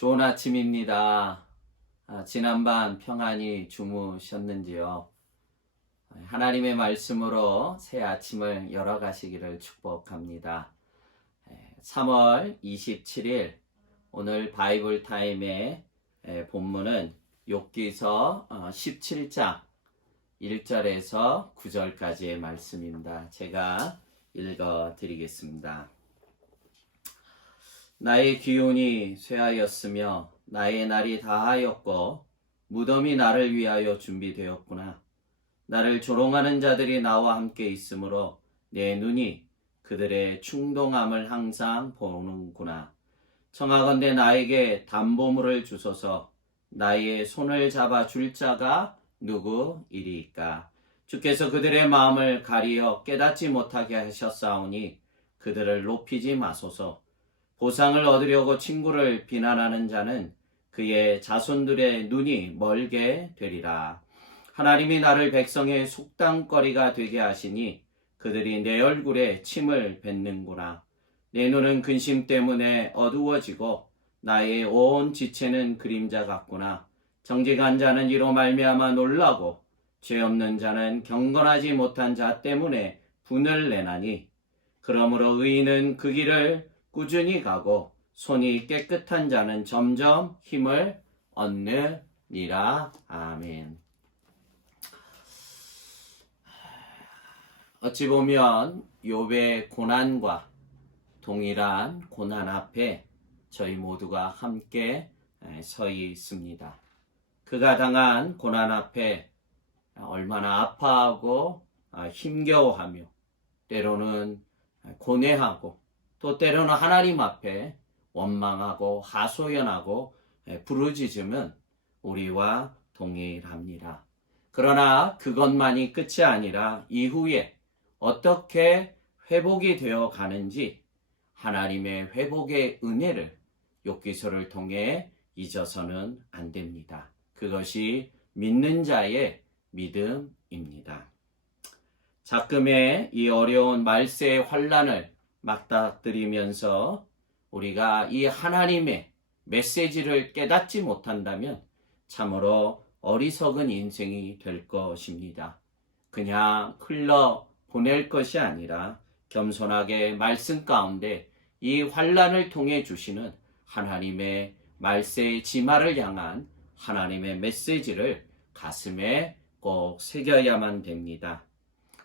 좋은 아침입니다. 지난밤 평안히 주무셨는지요? 하나님의 말씀으로 새 아침을 열어가시기를 축복합니다. 3월 27일 오늘 바이블 타임의 본문은 욥기서 17장 1절에서 9절까지의 말씀입니다. 제가 읽어드리겠습니다. 나의 기운이 쇠하였으며 나의 날이 다하였고 무덤이 나를 위하여 준비되었구나. 나를 조롱하는 자들이 나와 함께 있으므로 내 눈이 그들의 충동함을 항상 보는구나. 청하건대 나에게 담보물을 주소서. 나의 손을 잡아 줄 자가 누구이리이까. 주께서 그들의 마음을 가리어 깨닫지 못하게 하셨사오니 그들을 높이지 마소서. 보상을 얻으려고 친구를 비난하는 자는 그의 자손들의 눈이 멀게 되리라. 하나님이 나를 백성의 속담거리가 되게 하시니 그들이 내 얼굴에 침을 뱉는구나. 내 눈은 근심 때문에 어두워지고 나의 온 지체는 그림자 같구나. 정직한 자는 이로 말미암아 놀라고 죄 없는 자는 경건하지 못한 자 때문에 분을 내나니 그러므로 의인은 그 길을 꾸준히 가고 손이 깨끗한 자는 점점 힘을 얻느니라. 아멘. 어찌 보면 욥의 고난과 동일한 고난 앞에 저희 모두가 함께 서 있습니다. 그가 당한 고난 앞에 얼마나 아파하고 힘겨워하며 때로는 고뇌하고 또 때로는 하나님 앞에 원망하고 하소연하고 부르짖으면 우리와 동일합니다. 그러나 그것만이 끝이 아니라 이후에 어떻게 회복이 되어 가는지 하나님의 회복의 은혜를 욥기서를 통해 잊어서는 안 됩니다. 그것이 믿는 자의 믿음입니다. 작금의 이 어려운 말세의 환난을 맞닥뜨리면서 우리가 이 하나님의 메시지를 깨닫지 못한다면 참으로 어리석은 인생이 될 것입니다. 그냥 흘러 보낼 것이 아니라 겸손하게 말씀 가운데 이 환난을 통해 주시는 하나님의 말세의 지마를 향한 하나님의 메시지를 가슴에 꼭 새겨야만 됩니다.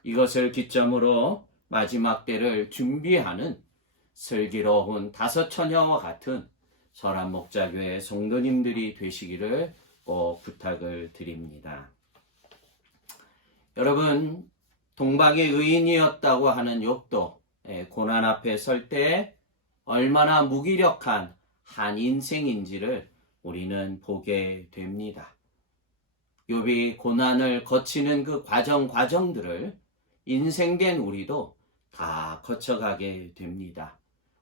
이것을 기점으로 마지막 때를 준비하는 슬기로운 다섯 처녀와 같은 설안 목자교회 성도님들이 되시기를 꼭 부탁을 드립니다. 여러분, 동방의 의인이었다고 하는 욥도 고난 앞에 설 때 얼마나 무기력한 한 인생인지를 우리는 보게 됩니다. 욥이 고난을 거치는 그 과정들을 인생된 우리도 다 거쳐가게 됩니다.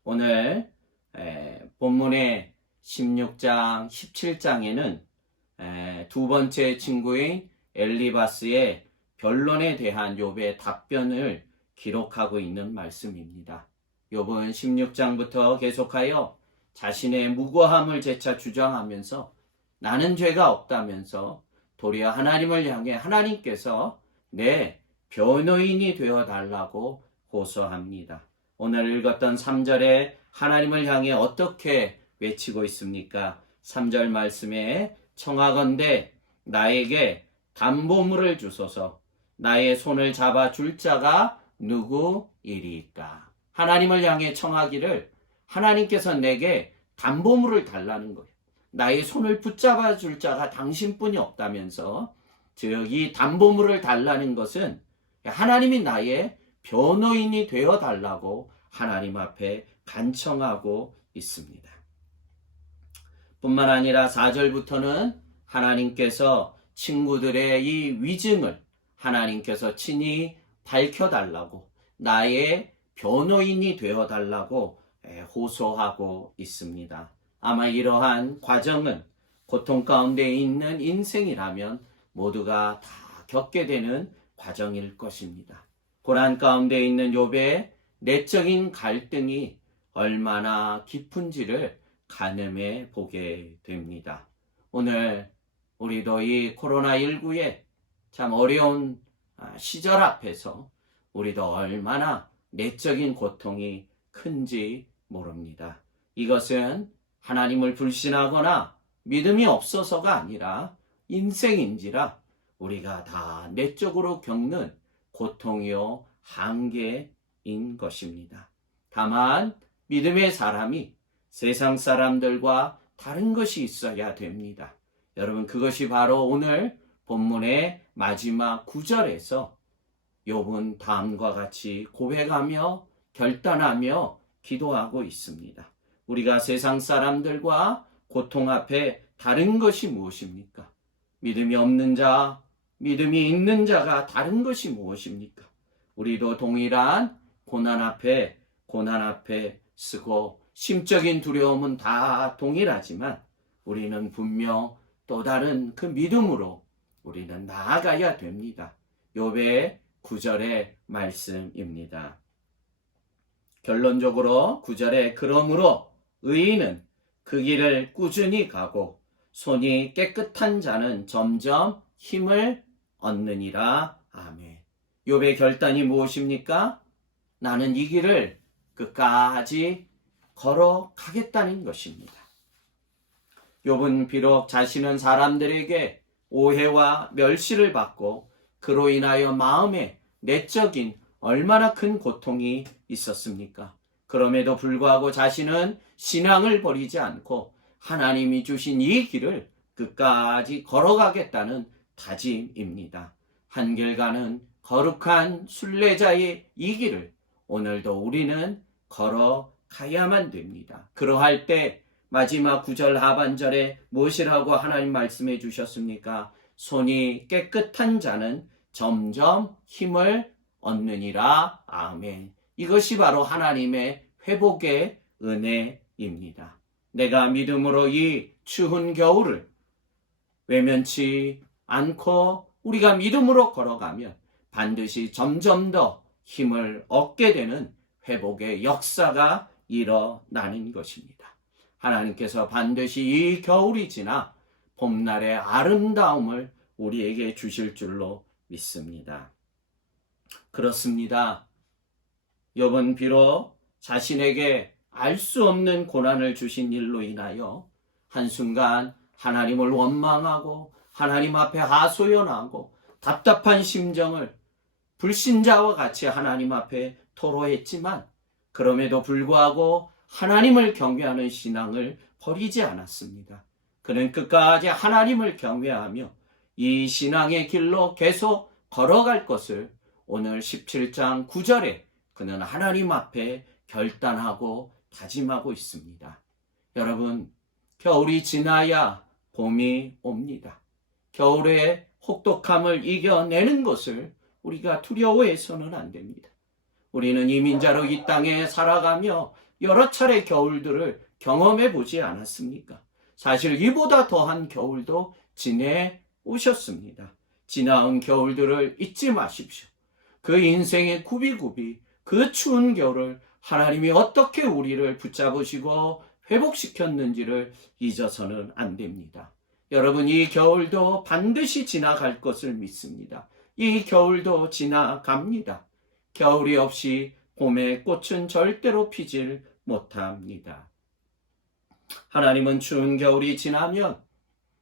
오늘 본문의 16장, 17장에는 두 번째 친구인 엘리바스의 변론에 대한 욥의 답변을 기록하고 있는 말씀입니다. 욥은 16장부터 계속하여 자신의 무고함을 재차 주장하면서 나는 죄가 없다면서 도리어 하나님을 향해 하나님께서 내 변호인이 되어달라고 호소합니다. 오늘 읽었던 3절에 하나님을 향해 어떻게 외치고 있습니까? 3절 말씀에 청하건대 나에게 담보물을 주소서. 나의 손을 잡아 줄 자가 누구이리까? 하나님을 향해 청하기를 하나님께서 내게 담보물을 달라는 거예요. 나의 손을 붙잡아 줄 자가 당신뿐이 없다면서, 즉 이 담보물을 달라는 것은 하나님이 나의 변호인이 되어 달라고 하나님 앞에 간청하고 있습니다. 뿐만 아니라 4절부터는 하나님께서 친구들의 이 위증을 하나님께서 친히 밝혀달라고, 나의 변호인이 되어달라고 호소하고 있습니다. 아마 이러한 과정은 고통 가운데 있는 인생이라면 모두가 다 겪게 되는 과정일 것입니다. 고난 가운데 있는 욥의 내적인 갈등이 얼마나 깊은지를 가늠해 보게 됩니다. 오늘 우리도 이 코로나19의 참 어려운 시절 앞에서 우리도 얼마나 내적인 고통이 큰지 모릅니다. 이것은 하나님을 불신하거나 믿음이 없어서가 아니라 인생인지라 우리가 다 내적으로 겪는 고통이요 한계인 것입니다. 다만 믿음의 사람이 세상 사람들과 다른 것이 있어야 됩니다. 여러분, 그것이 바로 오늘 본문의 마지막 9절에서 욥은 다음과 같이 고백하며 결단하며 기도하고 있습니다. 우리가 세상 사람들과 고통 앞에 다른 것이 무엇입니까? 믿음이 없는 자, 믿음이 있는 자가 다른 것이 무엇입니까? 우리도 동일한 고난 앞에 쓰고 심적인 두려움은 다 동일하지만 우리는 분명 또 다른 그 믿음으로 우리는 나아가야 됩니다. 욥의 9절의 말씀입니다. 결론적으로 9절에 그러므로 의인은 그 길을 꾸준히 가고 손이 깨끗한 자는 점점 힘을 얻느니라. 아멘. 욥의 결단이 무엇입니까? 나는 이 길을 끝까지 걸어가겠다는 것입니다. 욥은 비록 자신은 사람들에게 오해와 멸시를 받고 그로 인하여 마음에 내적인 얼마나 큰 고통이 있었습니까? 그럼에도 불구하고 자신은 신앙을 버리지 않고 하나님이 주신 이 길을 끝까지 걸어가겠다는 다짐입니다. 한결가는 거룩한 순례자의 이 길을 오늘도 우리는 걸어가야만 됩니다. 그러할 때 마지막 9절 하반절에 무엇이라고 하나님 말씀해 주셨습니까? 손이 깨끗한 자는 점점 힘을 얻느니라. 아멘. 이것이 바로 하나님의 회복의 은혜입니다. 내가 믿음으로 이 추운 겨울을 외면치 않고 우리가 믿음으로 걸어가면 반드시 점점 더 힘을 얻게 되는 회복의 역사가 일어나는 것입니다. 하나님께서 반드시 이 겨울이 지나 봄날의 아름다움을 우리에게 주실 줄로 믿습니다. 그렇습니다. 욥은 비록 자신에게 알 수 없는 고난을 주신 일로 인하여 한순간 하나님을 원망하고 하나님 앞에 하소연하고 답답한 심정을 불신자와 같이 하나님 앞에 토로했지만 그럼에도 불구하고 하나님을 경외하는 신앙을 버리지 않았습니다. 그는 끝까지 하나님을 경외하며 이 신앙의 길로 계속 걸어갈 것을 오늘 17장 9절에 그는 하나님 앞에 결단하고 다짐하고 있습니다. 여러분, 겨울이 지나야 봄이 옵니다. 겨울의 혹독함을 이겨내는 것을 우리가 두려워해서는 안 됩니다. 우리는 이민자로 이 땅에 살아가며 여러 차례 겨울들을 경험해 보지 않았습니까? 사실 이보다 더한 겨울도 지내오셨습니다. 지나온 겨울들을 잊지 마십시오. 그 인생의 굽이굽이 그 추운 겨울을 하나님이 어떻게 우리를 붙잡으시고 회복시켰는지를 잊어서는 안 됩니다. 여러분, 이 겨울도 반드시 지나갈 것을 믿습니다. 이 겨울도 지나갑니다. 겨울이 없이 봄의 꽃은 절대로 피질 못합니다. 하나님은 추운 겨울이 지나면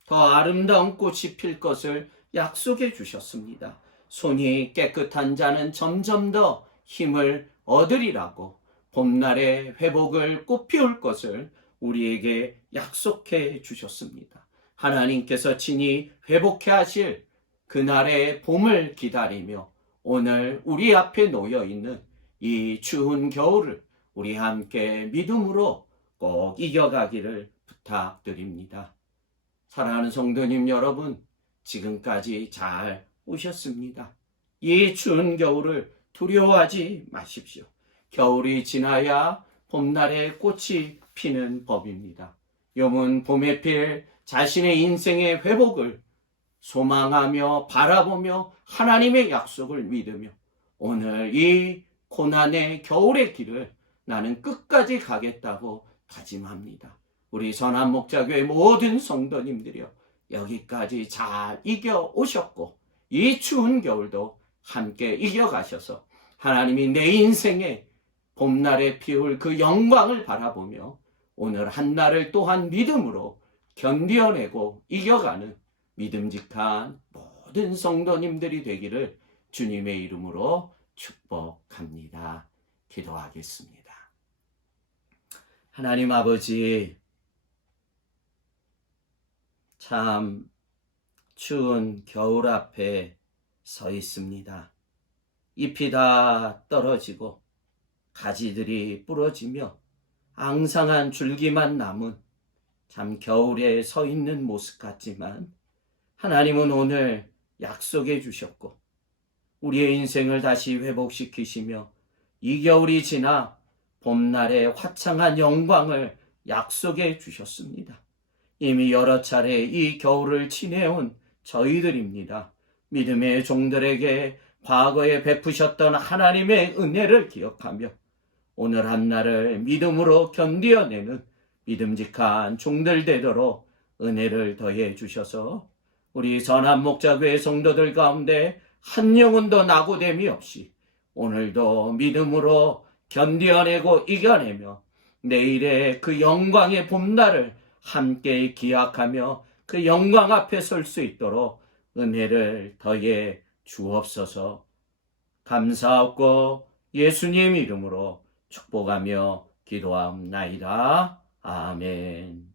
더 아름다운 꽃이 필 것을 약속해 주셨습니다. 손이 깨끗한 자는 점점 더 힘을 얻으리라고 봄날의 회복을 꽃피울 것을 우리에게 약속해 주셨습니다. 하나님께서 친히 회복해 하실 그날의 봄을 기다리며 오늘 우리 앞에 놓여 있는 이 추운 겨울을 우리 함께 믿음으로 꼭 이겨가기를 부탁드립니다. 사랑하는 성도님 여러분, 지금까지 잘 오셨습니다. 이 추운 겨울을 두려워하지 마십시오. 겨울이 지나야 봄날의 꽃이 피는 법입니다. 욥은 봄에 필 자신의 인생의 회복을 소망하며 바라보며 하나님의 약속을 믿으며 오늘 이 고난의 겨울의 길을 나는 끝까지 가겠다고 다짐합니다. 우리 선한목자교회 모든 성도님들이여 여기까지 잘 이겨 오셨고 이 추운 겨울도 함께 이겨가셔서 하나님이 내 인생에 봄날에 피울 그 영광을 바라보며 오늘 한날을 또한 믿음으로 견뎌내고 이겨가는 믿음직한 모든 성도님들이 되기를 주님의 이름으로 축복합니다. 기도하겠습니다. 하나님 아버지, 참 추운 겨울 앞에 서 있습니다. 잎이 다 떨어지고 가지들이 부러지며 앙상한 줄기만 남은 참 겨울에 서 있는 모습 같지만 하나님은 오늘 약속해 주셨고 우리의 인생을 다시 회복시키시며 이 겨울이 지나 봄날의 화창한 영광을 약속해 주셨습니다. 이미 여러 차례 이 겨울을 지내온 저희들입니다. 믿음의 종들에게 과거에 베푸셨던 하나님의 은혜를 기억하며 오늘 한날을 믿음으로 견뎌내는 믿음직한 종들 되도록 은혜를 더해 주셔서 우리 선한목자교회 성도들 가운데 한 영혼도 낙오됨이 없이 오늘도 믿음으로 견뎌내고 이겨내며 내일의 그 영광의 봄날을 함께 기약하며 그 영광 앞에 설 수 있도록 은혜를 더해 주옵소서. 감사하고 예수님 이름으로 축복하며 기도하옵나이다. 아멘.